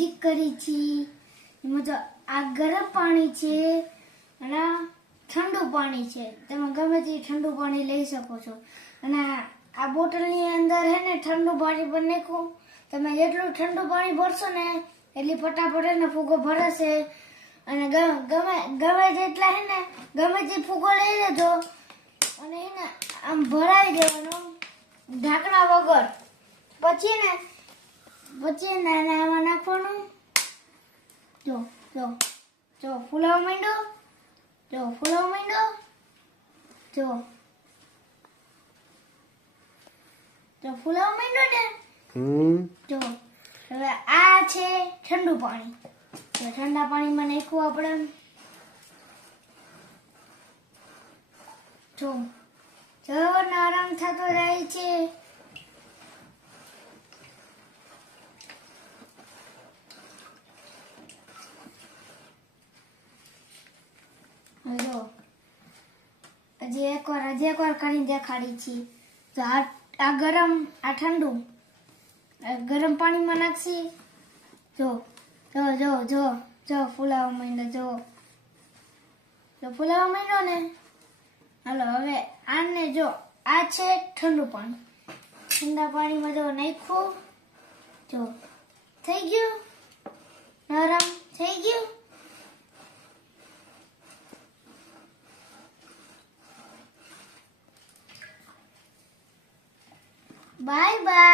magic કરી છે એમાં તો આ ગરમ પાણી છે અને આ ઠંડુ પાણી છે તમે ગમે તે ઠંડુ પાણી લઈ શકો છો અને આ બોટલની અંદર હે ને ઠંડુ પાણી ભરી નાખો તમે જેટલું ઠંડુ પાણી ભરશો ને એટલી ફટાફટ હે ને ફૂગો ભરાશે અને ગમે જેટલા હે ને ગમે તે ફૂગો લઈ લેજો અને હે ને આમ ભરાઈ દેવાનો ઢાંકણા વગર પછી ને આમાં નાખવાનું જો ફૂલાવા માંડો જો ફૂલાવા માંડો ને જો હવે આ છે ઠંડુ પાણી તો ઠંડા પાણીમાં નાખવું આપણે જો નરમ થતો જાય છે હજી એકવાર કરીને દેખાડી છે તો આ ગરમ આ ઠંડુ ગરમ પાણીમાં નાખશી જો ફૂલાવા માંડ્યો જો ફૂલાવા માંડ્યો ને હાલો હવે આને જો આ છે ઠંડુ પાણી ઠંડા પાણીમાં જો નાખવું જો થઈ ગયું નરમ થઈ ગયું બાય બાય